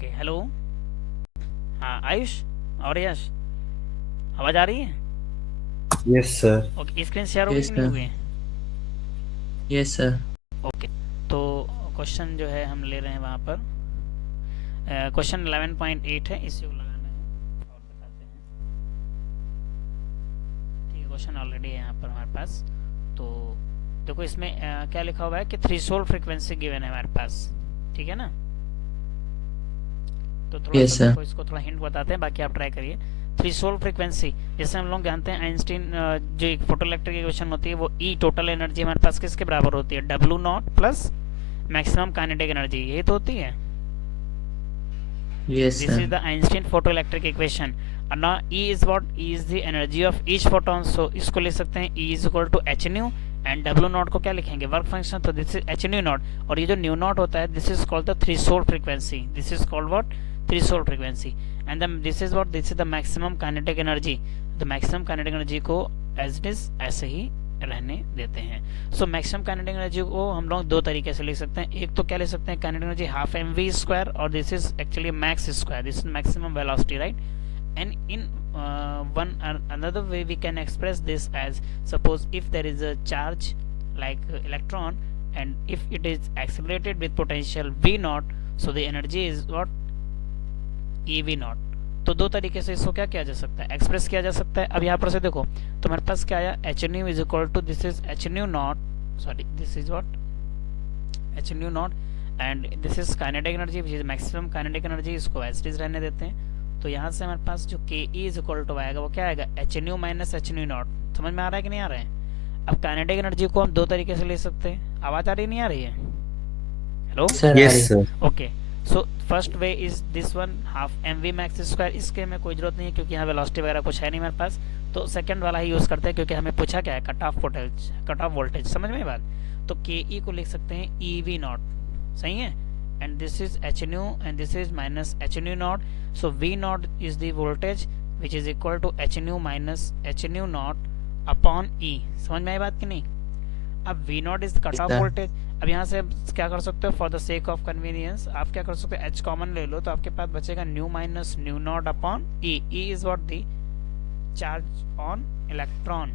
Okay hello. हाँ आयुष और यश, आवाज़ आ रही है? Yes sir. Okay, screen share होगी यस कि नहीं सर। होगी? Yes sir. ओके, तो क्वेश्चन जो है हम ले रहे हैं वहाँ पर। क्वेश्चन 11.8 है, इसी को लगाना है और बताते हैं। ठीक है, क्वेश्चन ऑलरेडी है यहाँ पर हमारे पास। तो देखो इसमें क्या लिखा हुआ है कि थ्रेशोल्ड फ्रीक्वेंसी गिवन है हमारे पास, ठीक है ना। तो थोड़ा सा यस सर। देखो, इसको थोड़ा हिंट बताते हैं, बाकी आप ट्राई करिए। थ्रेशोल्ड फ्रीक्वेंसी, जैसे हम लोग जानते हैं आइंस्टीन जो एक फोटो इलेक्ट्रिक इक्वेशन होती है, वो ई टोटल एनर्जी हमारे पास किसके बराबर होती है? W not plus maximum kinetic energy, यही तो होती है। Yes This sir. is the Einstein photoelectric equation. And now E is what? E is the energy of each photon. So इसको लिख सकते हैं E is equal to h nu, and W not को क्या लिखेंगे? वर्क फंक्शन, तो this is h nu not. और ये जो न्यू नॉट होता है, this is called the threshold frequency. This is called what? Threshold frequency. And this is what? This is the maximum kinetic energy. The maximum kinetic energy को as it is ऐसे ही रहने देते हैं। So maximum kinetic energy को हम लोग दो तरीके से लिख सकते हैं। एक तो क्या लिख सकते हैं? Kinetic energy half M we square, और this is actually max square, this is maximum velocity, right? And in another way we can express this as, suppose if there is a charge like electron, and if it is accelerated with potential v naught, so the energy is what? ev naught। तो दो तरीके से इसको क्या किया जा सकता है? एक्सप्रेस किया जा सकता है। अब यहाँ पर से देखो, तो हमारे पास क्या आया? H nu is equal to, this is H nu naught, sorry this is what? H nu naught, and this is kinetic energy which is maximum kinetic energy, इसको एज इट इज रहने देते हैं। तो यहाँ से हमारे पास जो के ई इज इक्वल टू आएगा, वो क्या आएगा? H nu minus H nu not. समझ में आ रहा है कि नहीं आ रहा है? अब काइनेटिक एनर्जी को हम दो तरीके से ले सकते हैं। आवाज आ रही नहीं आ रही है? हेलो। सर आ यस रही। Sir. Okay, so first way is this one, half M V max square. इसके में कोई जरूरत नहीं है क्योंकि यहाँ वेलोसिटी वगैरह कुछ है नहीं हमारे पास। तो सेकंड वाला ही यूज करते हैं, क्योंकि हमें पूछा क्या है? Cut off voltage, cut off voltage. समझ में बात? तो के ई को लिख सकते हैं ई वी नॉट, सही है। And this is H nu, and this is minus H nu naught. So V naught is the voltage which is equal to H nu minus H nu naught upon E. समझ में आई बात कि नहीं? अब V naught is cut off sir. Voltage. अब यहाँ से क्या कर सकते हो? For the sake of convenience आप क्या कर सकते हो? एच कॉमन ले लो, तो आपके पास बचेगा nu minus nu naught upon E. E is what? The charge on electron.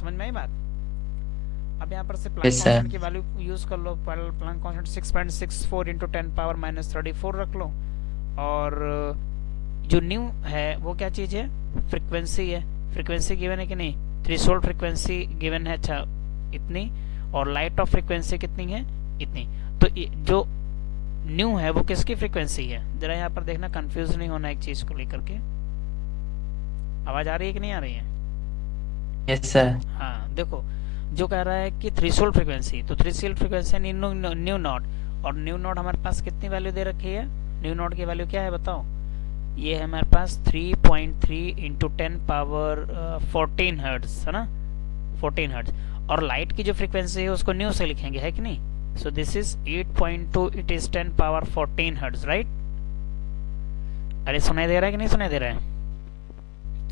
समझ में आई बात? अब यहाँ पर से प्लैंक यस सर। कांस्टेंट की वैल्यू यूज कर लो। Planck constant 6.64 into 10 power minus 34 रख लो। और जो न्यू है वो क्या चीज़ है? फ्रीक्वेंसी है। फ्रीक्वेंसी गिवन है कि नहीं? थ्रेशोल्ड फ्रीक्वेंसी गिवन है, अच्छा इतनी। और लाइट ऑफ फ्रीक्वेंसी कितनी है? इतनी। तो जो न्यू है वो किसकी फ्रीक्वेंसी है? जरा यहाँ पर देखना, कंफ्यूज नहीं होना एक चीज को लेकर के। आवाज आ रही है कि नहीं आ रही है? Yes sir. हाँ देखो, जो कह रहा है कि थ्रेशोल्ड फ्रीक्वेंसी, तो थ्रेशोल्ड फ्रीक्वेंसी न्यू नॉट। और न्यू नॉट हमारे पास कितनी वैल्यू दे रखी है? न्यू नॉट की वैल्यू क्या है बताओ? ये है हमारे पास 3.3 इंटू 10 पावर 14 हर्ट्ज, है ना? 14 हर्ट्ज। और लाइट की जो फ्रीक्वेंसी है उसको न्यू से लिखेंगे, है कि नहीं? So this is 8.2, it is 10 power 14 hertz, right? अरे सुनाई दे रहा है कि नहीं सुनाई दे रहा है?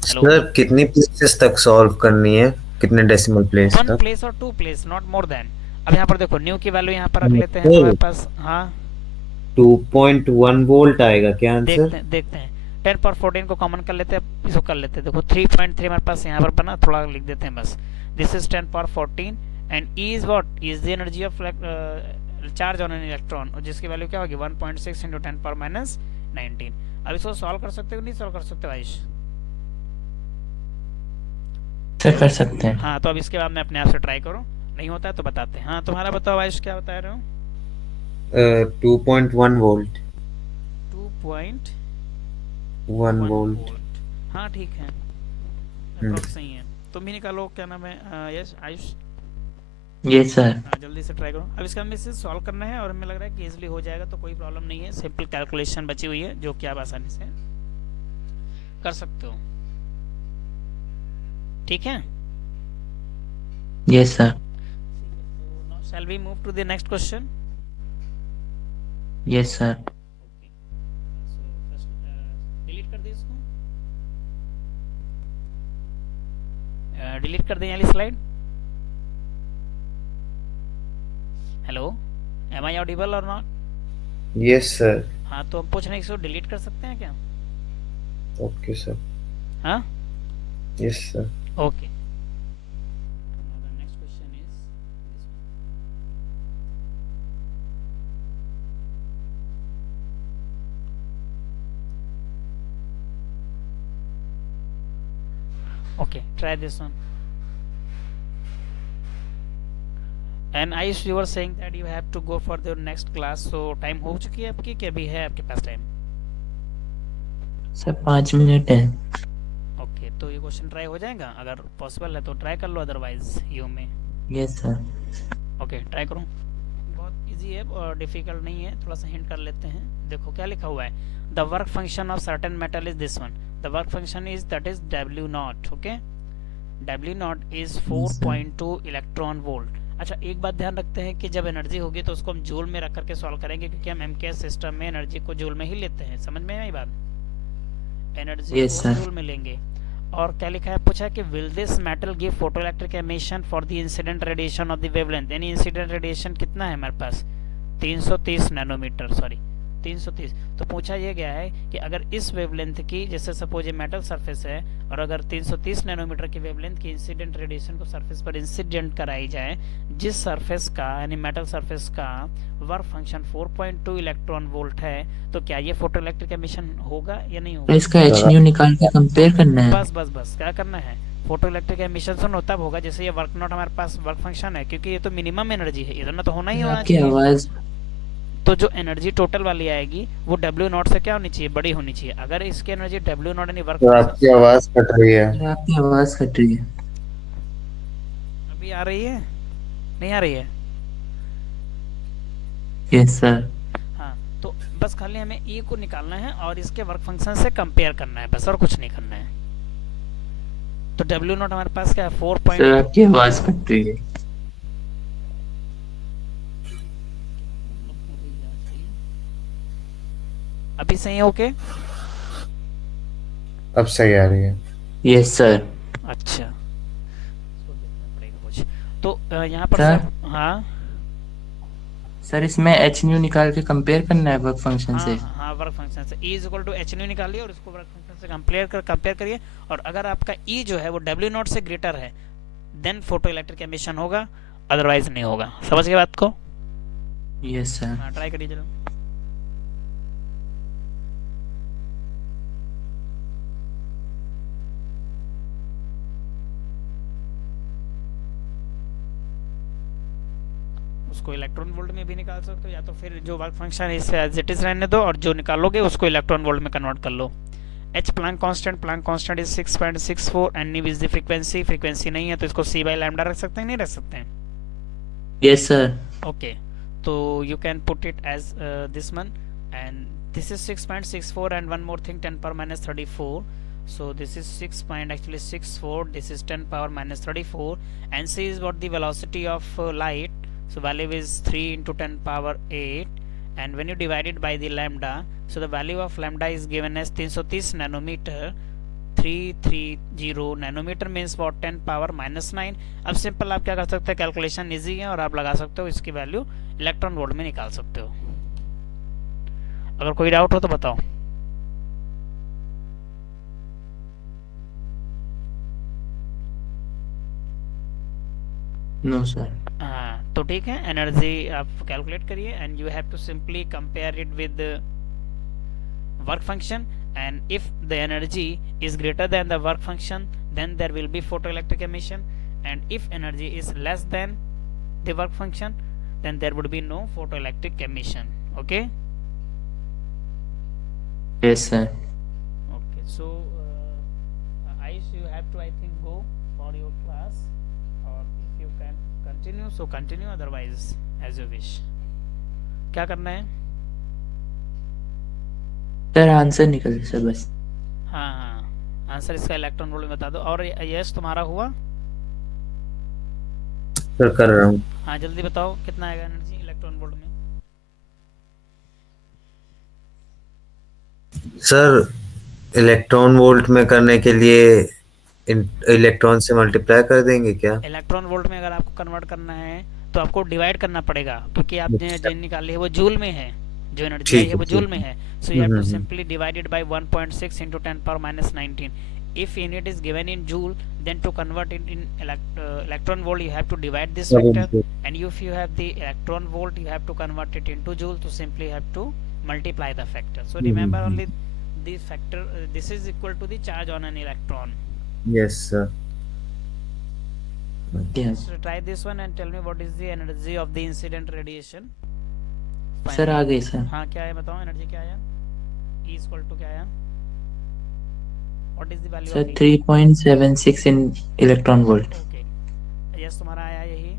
हेलो। सर कितनी प्लेसेस तक सॉल्व करनी है? कितने डेसिमल प्लेस वन तक? प्लेस और two place, not more than. अब यहाँ पर देखो, न्यू की वैल्यू यहाँ पर रख लेते हैं सर हमारे पास। हाँ 2.1 वोल्ट आएगा क्या आंसर? देखते हैं 10 पर 14 को कॉमन कर लेते हैं, इसको कर लेते हैं। देखो 3.3 हमारे पास यहाँ पर बना, थोड़ा लिख देते हैं बस। दिस इज 10 पर 14, and E is what? Is the energy of charge on an electron, और जिसकी वैल्यू क्या होगी? 1.6 इंटू 10 पर माइनस 19। अब इसको सॉल्व कर सकते हो नहीं सॉल्व कर सकते हो आयुष? सर कर सकते हैं। हाँ, तो अब इसके बाद मैं अपने आप से ट्राई करूँ, नहीं होता है तो बताते हैं। हाँ तुम्हारा बताओ आयुष, क्या बता रहे हो? 2.1 वोल्ट। 2.1 1 वोल्ट। वोल्ट। हाँ ठीक है, हम्म। अप्रोक्स सही है। तुम भी निकालो, क्या नाम है? यस आयुष। Yes sir. हाँ जल्दी से ट्राई करो। अब इसका हमें इसे सॉल्व करना है, और हमें लग रहा है कि इजीली हो जाएगा, तो कोई प्रॉब्लम नहीं है। सिंपल कैलकुलेशन बची हुई है जो कि आप आसानी से कर सकते हो, ठीक है? Yes sir. So now shall we move to the next question? Yes sir. Okay. So first delete कर दें इसको, डिलीट कर दें वाली slide. Hello, am I audible or not? Yes sir. हाँ तो हम पूछ रहे हैं इसको डिलीट कर सकते हैं क्या? Okay sir. हाँ yes sir. Okay. Next question is okay, try this one. And Ayush, you were saying that you have to go for the next class, so time हो चुकी है आपकी कि अभी है आपके पास टाइम? सर 5 मिनट है। ओके, तो ये क्वेश्चन ट्राई हो जाएगा? अगर पॉसिबल है तो ट्राई कर लो, अदरवाइज यू में। Yes sir. ओके ट्राई करो। बहुत इजी है और डिफिकल्ट नहीं है, थोड़ा सा हिंट कर लेते हैं। देखो क्या लिखा हुआ है, the work function of certain metal is this one. The work function is that is W not. Okay, W not is 4.2 electron volt. अच्छा एक बात ध्यान रखते हैं कि जब एनर्जी होगी तो उसको हम जूल में रख करके सॉल्व करेंगे, क्योंकि हम एमकेएस सिस्टम में एनर्जी को जूल में ही लेते हैं। समझ में आई बात? एनर्जी Yes, को sir. जूल में लेंगे। और क्या लिखा है, पूछा है कि will this metal give photoelectric emission for the incident radiation of the wavelength. यानी इंसिडेंट रेडिएशन कितना है हमारे पास? 330 नैनोमीटर, सॉरी 330। तो पूछा यह गया है कि अगर इस वेवलेंथ की, जैसे सपोज ये मेटल सरफेस है, और अगर 330 नैनोमीटर की वेवलेंथ की इंसिडेंट रेडिएशन को सरफेस पर इंसिडेंट कराई जाए, जिस सरफेस का यानी मेटल सरफेस का वर्क फंक्शन 4.2 इलेक्ट्रॉन वोल्ट है, तो क्या ये फोटोइलेक्ट्रिक एमिशन होगा या नहीं तो होगा? इसका एच न्यू निकाल के कंपेयर करना है। बस बस बस क्या करना है, फोटोइलेक्ट्रिक एमिशन सुनो तब होगा जैसे ये वर्क नॉट हमारे पास वर्क फंक्शन है, क्योंकि ये तो मिनिमम एनर्जी है, इतना तो होना ही होना आपकी चाहिए। आवाज तो जो एनर्जी टोटल वाली आएगी वो डब्ल्यू नॉट से क्या होनी चाहिए, बड़ी होनी चाहिए। अगर इसकी एनर्जी डब्ल्यू नॉट यानी वर्क तो आपकी आवाज कट रही है। सर, आपकी आवाज कट रही है। अभी आ रही है, नहीं आ रही है? Yes sir. हाँ तो बस खाली हमें ई को निकालना है और इसके वर्क फंक्शन से कंपेयर करना है, बस और कुछ नहीं करना है। तो डब्ल्यू नॉट हमारे पास क्या है, 4. सर आपकी आवाज कट रही है। अभी सही है? ओके अब सही आ रही है। Yes sir. अच्छा इसको देखना पड़ेगा कुछ। तो यहाँ पर सर? हाँ सर इसमें एच न्यू निकाल के कंपेयर करना है वर्क फंक्शन से। हाँ वर्क फंक्शन से E equal to H nu निकालिए और इसको वर्क फंक्शन से कंपेयर करिए। और अगर आपका E जो है वो डब्ल्यू नॉट से ग्रेटर है, देन फोटो इलेक्ट्रिक एमिशन होगा, अदरवाइज नहीं होगा। समझ गए बात को? Yes sir. हाँ ट्राई करिए जरा। उसको इलेक्ट्रॉन वोल्ट में भी निकाल सकते हो, या तो फिर जो वर्क फंक्शन है इसे एज इट इज रहने दो और जो निकालोगे उसको इलेक्ट्रॉन वोल्ट में कन्वर्ट कर लो। H Planck constant is 6.64 and nu is the frequency नहीं है तो इसको सी बाई लैम्डा रख सकते हैं, नहीं रख सकते हैं? Yes sir. ओके तो you can put it as this one and this is 6.64 and one more thing 10 power minus 34, so this is 6.64, this is 10 power minus 34, and c is what the velocity of light, so value is 3 into 10 power 8, and when you divide it by the lambda, so the value of lambda is given as 330 nanometer, 330 nanometer means what 10 power minus 9। अब simple आप क्या कर सकते हैं, calculation easy है और आप लगा सकते हो, इसकी वैल्यू इलेक्ट्रॉन वोल्ट में निकाल सकते हो। अगर कोई डाउट हो तो बताओ। No sir. हाँ तो ठीक है, एनर्जी आप कैलकुलेट करिए and you have to simply compare it with work function, and if the energy is greater than the work function then there will be photoelectric emission, and if energy is less than the work function then there would be no photoelectric emission. Okay yes sir. okay so you have to I think go for your class, or if you can continue so continue, otherwise as you wish। क्या करना है? Sir answer निकल sir बस। हाँ हाँ answer इसका electron volt में बता दो। और यस तुम्हारा हुआ? सर कर रहा हूँ। हाँ जल्दी बताओ कितना आएगा एनर्जी इलेक्ट्रॉन वोल्ट में? सर इलेक्ट्रॉन वोल्ट में करने के लिए इलेक्ट्रॉन से मल्टीप्लाई कर देंगे क्या? इलेक्ट्रॉन वोल्ट में अगर आपको कन्वर्ट करना है तो आपको डिवाइड करना पड़ेगा, क्योंकि आपने जो निकाली है वो जूल में है, जो एनर्जी आई ठीक है है, वो ठीक जूल में है। है. So you have to hmm. Simply divided by 1.6 into 10 power minus 19. If unit is given in joule, then to convert it in electron volt, you have to divide this factor. And if you have the electron volt, you have to convert it into joule. So simply have to multiply the factor. So remember only this factor. This is equal to the charge on an electron. Yes sir. Yes. So try this one and tell me what is the energy of the incident radiation. Sir आ Finally. गई sir. हाँ क्या है बताओ, energy क्या आया? E is equal to क्या आया? What is the value sir of E? 3.76 in electron volt. Okay. Yes तुम्हारा आया यही,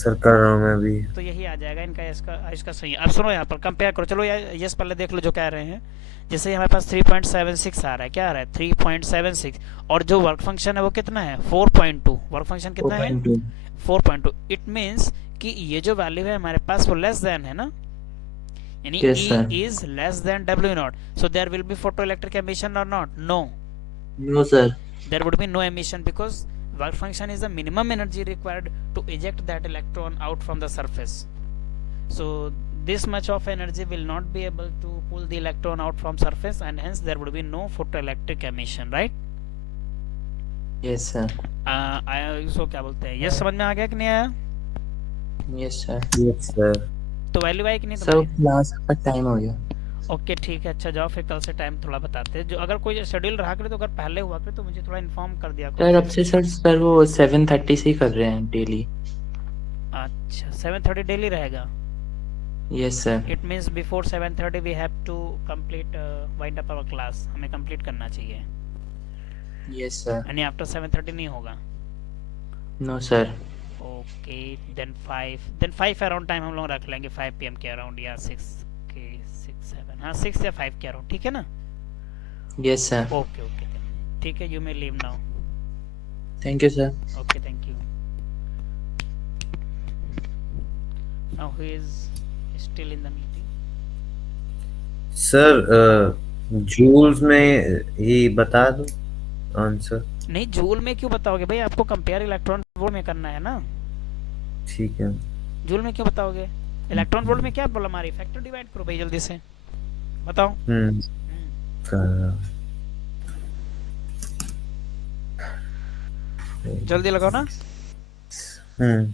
सर कर रहा हूँ मैं अभी। तो यही आ जाएगा इनका, इसका इसका सही है. अब सुनो यहाँ पर कंपेयर करो. चलो यस पहले देख लो जो कह रहे हैं. जैसे हमारे पास 3.76 आ रहा है, क्या आ रहा है 3.76, और जो वर्क फंक्शन है वो कितना है 4.2. वर्क फंक्शन कितना है 4.2. 4.2. इट मीन्स कि ये जो वैल्यू है हमारे पास वो लेस देन है ना, यानी Yes, E sir. is less than W naught. So there will be photoelectric emission or not? No. No sir. There would be no emission because work function is the minimum energy required to eject that electron out from the surface. So this much of energy will not be able to pull the electron out from surface, and hence there would be no photoelectric emission, right? Yes sir. इसको क्या बोलते हैं, yes समझ में आ गया कि नहीं आया? Yes sir. Yes sir. तो वैल्यू आई कि नहीं सर तुम्हारी? क्लास का टाइम हो गया. ओके ठीक है, अच्छा जाओ फिर कल से टाइम थोड़ा बताते हैं. जो अगर कोई शेड्यूल रहा करे तो अगर पहले हुआ करे तो मुझे थोड़ा इन्फॉर्म कर दिया सर करो. अब से सर वो 7:30 से ही कर रहे हैं डेली. अच्छा 7:30 डेली रहेगा. Yes sir. It means before 7:30 we have to complete wind up our class. हमें कंप्लीट करना चाहिए, Yes sir. यानी आफ्टर 7:30 नहीं होगा. No sir. Okay then 5 around time हम लोग रख लेंगे, 5 PM के अराउंड या 6 के 6 7, हाँ 6 या 5 के अराउंड, ठीक है ना? Yes sir. ओके ओके ठीक है, you may leave now. Thank you sir. Okay thank you. Now who is still in the meeting? Sir जूल्स में ही बता दो आंसर। नहीं जूल में क्यों बताओगे भाई, आपको कंपेयर इलेक्ट्रॉन वोल्ट में करना है ना. ठीक है। जूल में क्यों बताओगे? इलेक्ट्रॉन वोल्ट में क्या प्रॉब्लम आ रही है? फैक्टर डिवाइड करो भाई जल्दी से, बताओ. कर रहा जल्दी लगाओ ना. हूँ।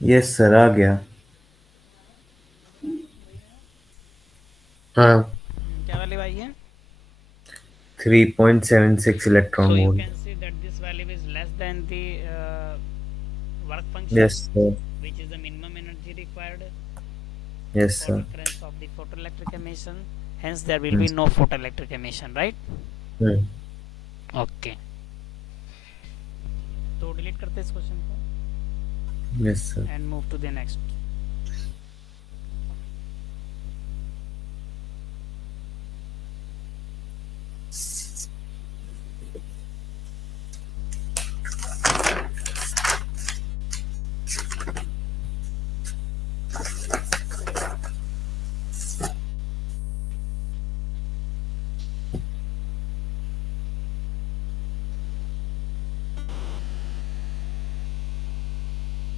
यस सर आ गया। हाँ क्या वाली भाई है? 3.76 So electron you volt. can see that this value is less than the work function, Yes, sir. which is the minimum energy required Yes, for sir. occurrence of the photoelectric emission. Hence, there will Hmm. be no photoelectric emission, right? Hmm. Okay. तो delete करते हैं इस question को Yes, sir. And move to the next.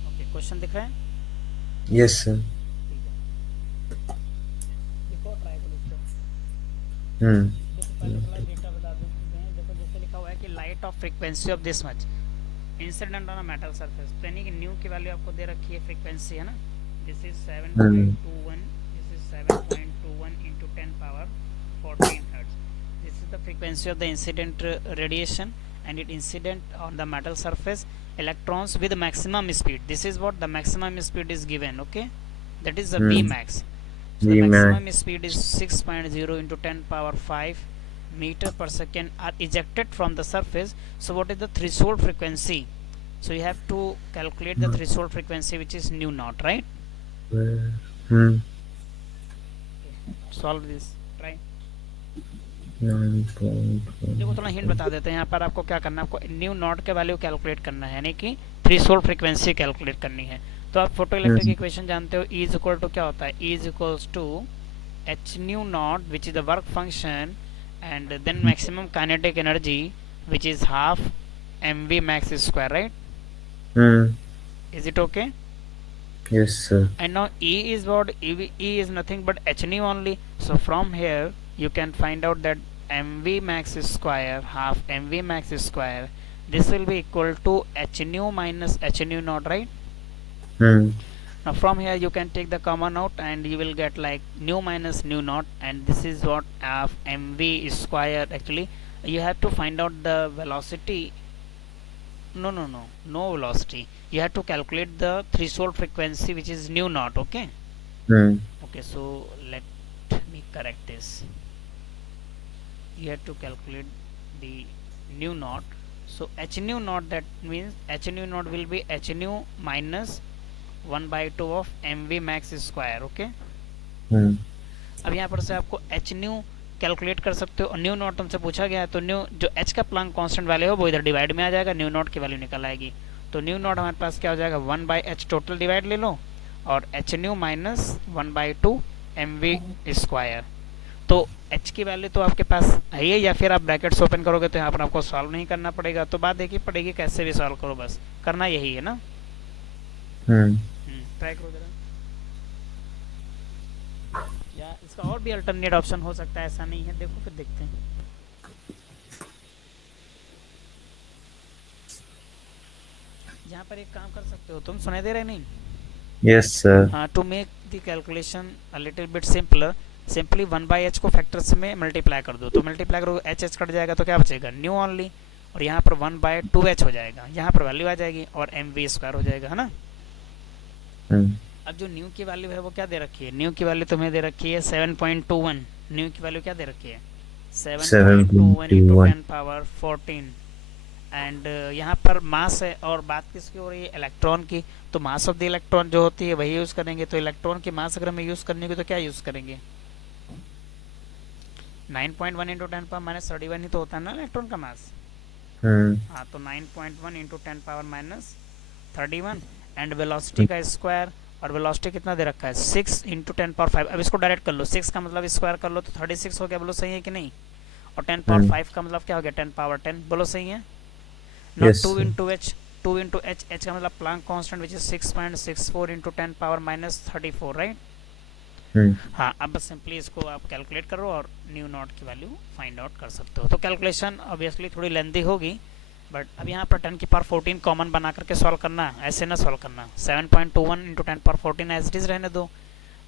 Okay, question दिख रहा है? Yes, sir. ठीक है, देखो ट्राई करो इसको. Hmm. देखो पहले थोड़ा डेटा बता देते हैं. देखो जैसे लिखा हुआ है कि light of frequency of this much incident on a metal surface, तो यानी कि न्यू की वैल्यू आपको दे रखी है, फ्रीक्वेंसी है ना. This is 7.21, this is 7.21 into 10 power 14 hertz. This is the frequency of the incident radiation, and it incident on the metal surface electrons with maximum speed. This is what the maximum speed is given, okay? That is the Hmm. Vmax. So the Vmax. maximum speed is 6.0 into 10 power 5 meter per second are ejected from the surface. So what is the threshold frequency? So you have to calculate the threshold frequency, which is nu naught, right? Hmm. Solve this, try. 9.1. देखो थोड़ा hint बता देते हैं. यहाँ पर आपको क्या करना है, आपको न्यू नॉट के वैल्यू कैलकुलेट करना है, यानी कि थ्रेशोल्ड फ्रीक्वेंसी कैलकुलेट करनी है. तो आप फोटो इलेक्ट्रिक इक्वेशन जानते हो, E इज इक्वल टू क्या होता है, E is equals to H nu naught which is the work function and then maximum kinetic energy which is half mv max square, right? Hmm. Is it okay? Yes, sir. And now E is what? E is nothing but h nu only. So from here you can find out that mv max square half mv max square, this will be equal to h nu minus h nu naught, right? Hmm. Now from here you can take the common out and you will get like nu minus nu naught, and this is what half mv square. Actually you have to find out the velocity. No velocity. You have to calculate the threshold frequency, which is nu naught, okay? Hmm. Okay, so let me correct this. You have to calculate the nu naught. So h nu naught, that means h nu naught will be h nu minus 1 by 2 of mv max square, okay? Hmm. अब यहाँ पर से आपको h nu calculate कर सकते हो, और new not तुमसे पूछा गया है, तो न्यू जो h का प्लांक कांस्टेंट वैल्यू है वो इधर डिवाइड में आ जाएगा, न्यू नॉट की वैल्यू निकल आएगी. तो न्यू नॉट हमारे पास क्या हो जाएगा, 1 बाई एच टोटल डिवाइड ले लो और h nu minus 1 by 2 m we square. तो h की वैल्यू तो आपके पास है ही, या फिर आप ब्रैकेट्स ओपन करोगे तो यहाँ पर आपको सॉल्व नहीं करना पड़ेगा. तो बात देखिए पड़ेगी कैसे भी सॉल्व करो, बस करना यही है ना. ट्राई करो जरा, या इसका और भी अल्टरनेट ऑप्शन हो सकता है, ऐसा नहीं है. देखो फिर देखते हैं. यहाँ पर एक काम कर सकते हो तुम, सुनाई दे रहा है नहीं? Yes, sir. हाँ, to make the calculation a little bit simpler, simply 1 by h को फैक्टर्स में मल्टीप्लाई कर दो. तो मल्टीप्लाई करो, एच एच कट जाएगा तो क्या बचेगा, न्यू ओनली, और यहाँ पर 1 बाई 2h हो जाएगा, यहाँ पर वैल्यू आ जाएगी और एम वी स्क्वायर हो जाएगा, है ना. अब जो न्यू की वैल्यू है वो क्या दे रखी है, न्यू की वैल्यू तुम्हें दे रखी है 7.21. न्यू की वैल्यू क्या दे रखी है, 7.21 into 10 पावर 14. एंड यहाँ पर मास है, और बात किसकी हो रही है, इलेक्ट्रॉन की. तो मास ऑफ द इलेक्ट्रॉन जो होती है वही यूज़ करेंगे. तो इलेक्ट्रॉन की मास अगर हमें यूज़ करने की तो क्या यूज़ करेंगे, 9.1 इंटू 10 पावर माइनस 31 ही तो होता है ना इलेक्ट्रॉन का मास. हाँ, तो 9.1 into 10 power minus 31 and velocity का स्क्वायर, और वेलोसिटी कितना दे रखा है, 6 इंटू 10 पावर 5. अब इसको डायरेक्ट कर लो, 6 का मतलब स्क्वायर कर लो तो 36 हो गया, बोलो सही है कि नहीं. और 10 पावर 5 का मतलब क्या हो गया, 10 पावर 10, बोलो सही है. Now 2 into h, 2 into h, h का मतलब Planck constant which is 6.64 into 10 power minus 34, right. हाँ, अब बस सिंपली इसको आप कैलकुलेट करो और न्यू नॉट की वैल्यू फाइंड आउट कर सकते हो. तो कैलकुलेशन ऑब्वियसली थोड़ी लेंदी होगी, बट अब यहाँ पर 10 की पावर 14 कॉमन बना करके सॉल्व करना, ऐसे ना सॉल्व करना. 7.21 into 10 power 14 as it is रहने दो.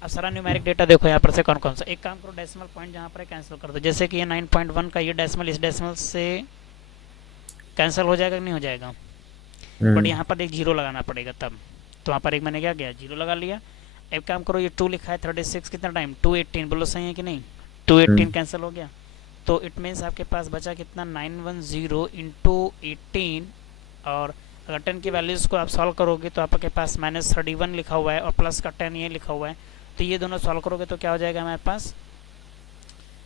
अब सारा न्यूमेरिक डेटा देखो यहाँ पर से कौन कौन सा। एक काम करो, डेसिमल पॉइंट जहाँ पर कैंसिल कर दो। जैसे कि ये 9.1 का ये डेसिमल इस डेसिमल से कैंसिल हो जाएगा कि नहीं हो जाएगा, बट यहाँ पर एक जीरो लगाना पड़ेगा तब। तो वहाँ पर एक मैंने क्या किया, जीरो लगा लिया। एक काम करो, ये 2 लिखा है 36 कितना टाइम 218, बोलो सही है कि नहीं, 218 कैंसिल हो गया। तो इट मीन्स आपके पास बचा कितना 910 इंटू 18, और अगर 10 की वैल्यूज़ को आप सॉल्व करोगे तो आपके पास -31 लिखा हुआ है और प्लस का 10 ये लिखा हुआ है। तो ये दोनों सॉल्व करोगे तो क्या हो जाएगा हमारे पास,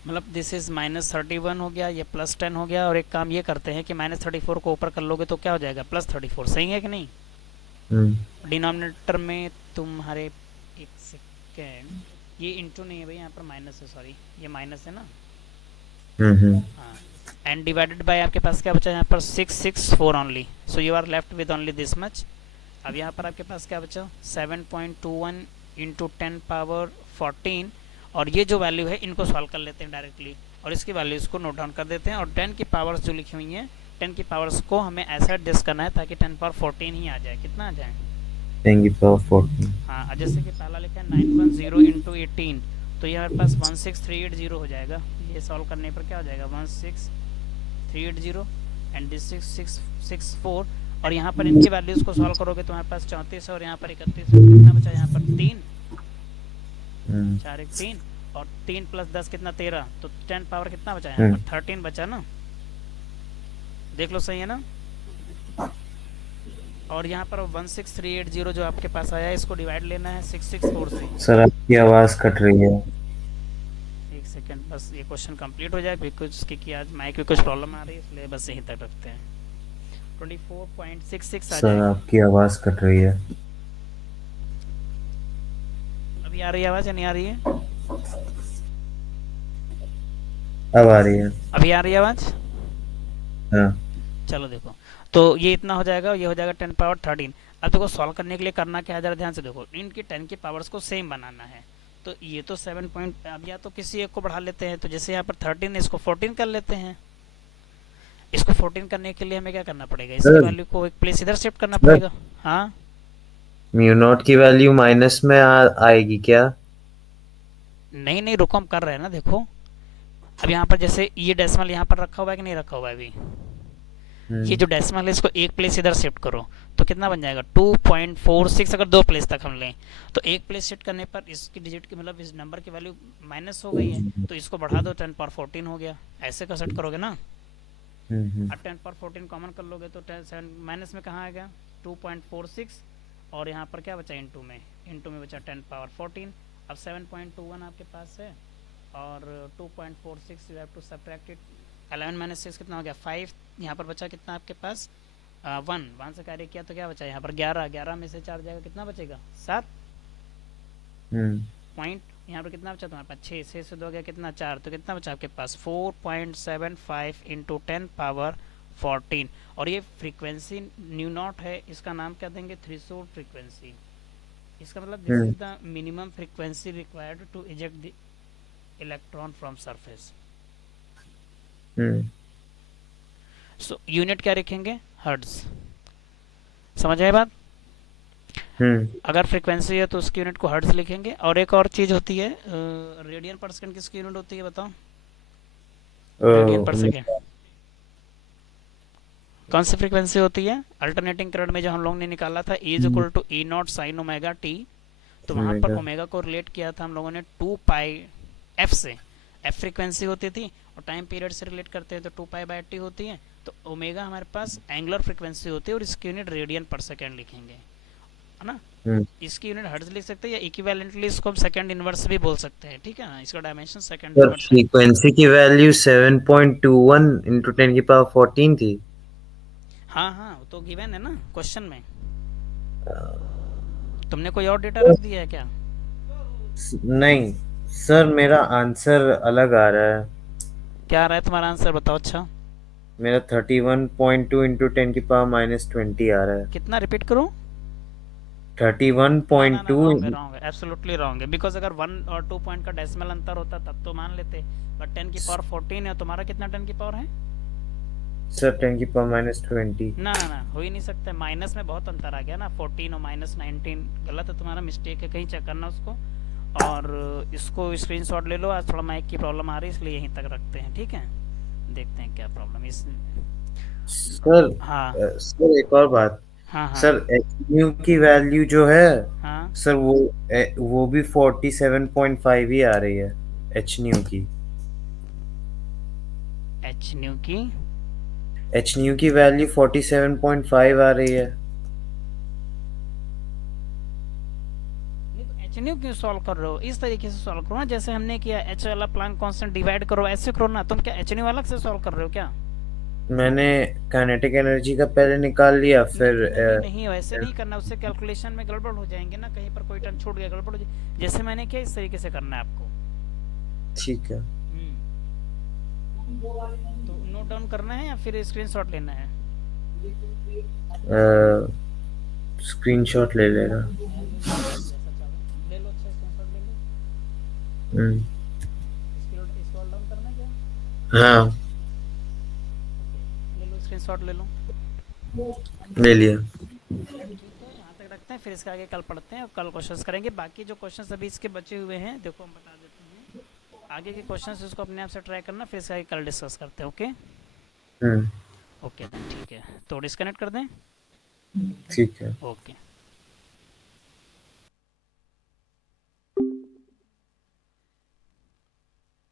मतलब दिस इज़ -31 हो गया, ये +10 हो गया। और एक काम ये करते हैं कि -34 को ऊपर कर लोगे तो क्या हो जाएगा +34, सही है कि नहीं। डिनोमिनेटर में तुम्हारे, एक सेकेंड, ये इंटू नहीं है भाई, यहाँ पर माइनस है, सॉरी ये माइनस है ना। हाँ, एंड डिवाइडेड बाय आपके पास क्या बचा यहाँ पर 664 only, so you are left with only this much. अब यहाँ पर आपके पास क्या बचा 7.21 इंटू 10 पावर 14, और ये जो वैल्यू है इनको सॉल्व कर लेते हैं डायरेक्टली, और इसकी वैल्यूज़ को नोट डाउन कर देते हैं। और 10 की पावर्स जो लिखी हुई हैं, 10 की पावर्स को हमें ऐसा एडजस्ट करना है ताकि 10 पावर 14 ही आ जाए। कितना आ जाए 10 की पावर 14। हाँ, जैसे कि पहला लिखा है 910 इंटू 18, तो ये हमारे पास 16380 हो जाएगा। ये सॉल्व करने पर क्या हो जाएगा 16380 एंड दिस 6664, और यहाँ पर इनकी वैल्यूज़ को सॉल्व करोगे तो हमारे पास 34 है, और यहाँ पर 31 है। कितना बचा यहाँ पर 3, 4 1 3, और 3 + 10 कितना 13, तो 10 पावर कितना बचा यहाँ पर 13 बचा ना, देख लो सही है ना। और यहाँ पर 16380 जो आपके पास आया है, इसको डिवाइड लेना है 664 से। सर आपकी आवाज कट रही है। एक सेकंड, बस ये क्वेश्चन कंप्लीट हो जाए, बिकॉज कि आज माइक में कुछ प्रॉब्लम आ रही है, इसलिए बस यहीं तक रखते हैं। 24.66 आ सर जाएगा। आपकी आवाज कट रही है। अभी आ रही है आवाज़ या नहीं आ रही है? अब आ रही है। अभी आ रही है आवाज़? हाँ। चलो देखो, तो ये इतना हो जाएगा, ये हो जाएगा 10 पावर 13। अब देखो सॉल्व करने के लिए करना क्या है, जरा ध्यान से देखो, इनकी 10 की पावर्स को सेम बनाना है। तो ये तो 7 पॉइंट, अब या तो किसी एक को बढ़ा लेते हैं, तो जैसे यहाँ पर 13 है, इसको 14 कर लेते हैं। इसको 14 करने के लिए हमें क्या करना पड़ेगा, इसकी वैल्यू को एक प्लेस इधर शिफ्ट करना पड़ेगा। हाँ, म्यू नॉट की वैल्यू माइनस में आएगी क्या? नहीं नहीं, रुको हम कर रहे हैं ना। देखो अब यहाँ पर जैसे ये डेसिमल यहाँ पर रखा हुआ है कि नहीं रखा हुआ है अभी, ये जो डेसिमल है इसको एक प्लेस इधर शिफ्ट करो तो कितना बन जाएगा 2.46। अगर 2 प्लेस तक हम लें तो एक प्लेस शिफ्ट करने पर इसकी डिजिट की, मतलब इस नंबर की वैल्यू माइनस हो गई है, तो इसको बढ़ा दो 10 पावर 14 हो गया। ऐसे का सेट करोगे ना। अब 10 पावर 14 कॉमन कर लोगे तो 10 माइनस में कहाँ आ गया 2.46, और यहाँ पर क्या बचा इंटू में बचा 10 पावर 14। अब 7.21 आपके पास है और 2.46 you have to subtract it. 11 - 6 कितना हो गया 5। यहाँ पर बचा कितना आपके पास 1 से कैरी किया तो क्या बचा यहाँ पर 11 में से 4 जाएगा, कितना बचेगा 7 पॉइंट। यहाँ पर कितना बचा तुम्हारे पास 6 से 2 गया कितना 4, तो कितना बचा आपके पास 4.75 इंटू 10 पावर 14। और ये फ्रीक्वेंसी न्यू नॉट है, इसका नाम क्या देंगे थ्रेशोल्ड फ्रीक्वेंसी। इसका मतलब this is the minimum frequency required to eject the electron from surface. So unit क्या रखेंगे हर्ट्ज, समझ आए बात। अगर फ्रीक्वेंसी है तो उसकी यूनिट को हर्ट्ज लिखेंगे। और एक और चीज होती है रेडियन पर सेकंड, किसकी यूनिट होती है बताओ, रेडियन पर सेकंड कौन सी फ्रीक्वेंसी होती है। अल्टरनेटिंग करंट में जो हम लोग ने निकाला था E = E0 sin omega t, तो वहां पर ओमेगा को रिलेट किया था हम लोगों ने 2 पाई f से। f फ्रीक्वेंसी होती थी और टाइम पीरियड से रिलेट करते हैं तो 2 पाई/t होती है। तो ओमेगा हमारे पास एंगुलर फ्रीक्वेंसी होती है और इसकी यूनिट रेडियन पर सेकंड लिखेंगे, है ना। इसकी यूनिट हर्ट्ज लिख सकते हैं या इक्विवेलेंटली इसको हम सेकंड इनवर्स भी बोल सकते हैं, ठीक है ना। इसका डायमेंशन सेकंड इनवर्स। फ्रीक्वेंसी की वैल्यू 7.21 इंटू 10 की पावर 14 थी। हाँ हाँ, तो गिवन है ना क्वेश्चन में। तुमने कोई और डेटा रख दिया है क्या? नहीं सर, मेरा आंसर अलग आ रहा है। क्या आ रहा है तुम्हारा आंसर बताओ। अच्छा, मेरा 31.2 इंटू 10 की पावर -20 आ रहा है। कितना रिपीट करूं? 31.2। रॉन्ग है, एब्सोल्युटली रॉन्ग है। बिकॉज अगर 1 और 2 पॉइंट का डेसिमल अंतर होता तब तो मान लेते, बट 10 की पावर 14 है। तुम्हारा कितना 10 की पावर है सर? 10 की पावर -20। ना ना ना, हो ही नहीं सकता। माइनस में बहुत अंतर आ गया ना, 14 और -19 गलत है तुम्हारा, मिस्टेक है, कहीं चेक करना उसको। और इसको स्क्रीनशॉट ले लो। आज थोड़ा माइक की प्रॉब्लम आ रही है इसलिए यहीं तक रखते हैं, ठीक है। देखते हैं क्या प्रॉब्लम इस। सर हाँ सर एक और बात। हाँ हाँ सर एच न्यू की वैल्यू जो है, हाँ। सर वो भी 47.5 ही आ रही है एच न्यू की। एच न्यू की एच न्यू की वैल्यू 47.5 आ रही है। नहीं तो एच न्यू क्यों सॉल्व कर रहे हो? इस तरीके से सॉल्व करो ना जैसे हमने किया, एच वाला प्लांक कांस्टेंट डिवाइड करो, ऐसे करो ना। तुम क्या एच न्यू अलग से सॉल्व कर रहे हो क्या? मैंने काइनेटिक एनर्जी का पहले निकाल लिया, फिर नहीं नहीं नहीं, वैसे नहीं करना, उससे कैलकुलेशन में गड़बड़ हो जाएंगे ना, कहीं पर कोई टर्म छूट गया गड़बड़ हो जाए। जैसे मैंने किया इस तरीके से करना है आपको। ठीक है। तो नोट डाउन करना है या फिर स्क्रीनशॉट लेना है? स्क्रीनशॉट ले लेना। जैसा चाहो ले लो। अच्छा स्क्रीनशॉट ले लो। हम्म, स्क्रॉल डाउन करना है क्या? हाँ ओके ले लो, स्क्रीनशॉट ले लो। ले लिया। ठीक है, यहाँ तक रखते हैं, फिर इसके आगे कल पढ़ते हैं और कल क्वेश्चंस करेंगे। बाकी जो क्वेश्चंस अभी इसके बचे हुए हैं देखो हम बता देते हैं। आगे के क्वेश्चंस इसको अपने आप से ट्राई करना, फिर इसके आगे कल डिस्कस करते हैं। ओके हम्म, ओके ठीक है, तो डिस्कनेक्ट कर दें। ठीक है। ओके।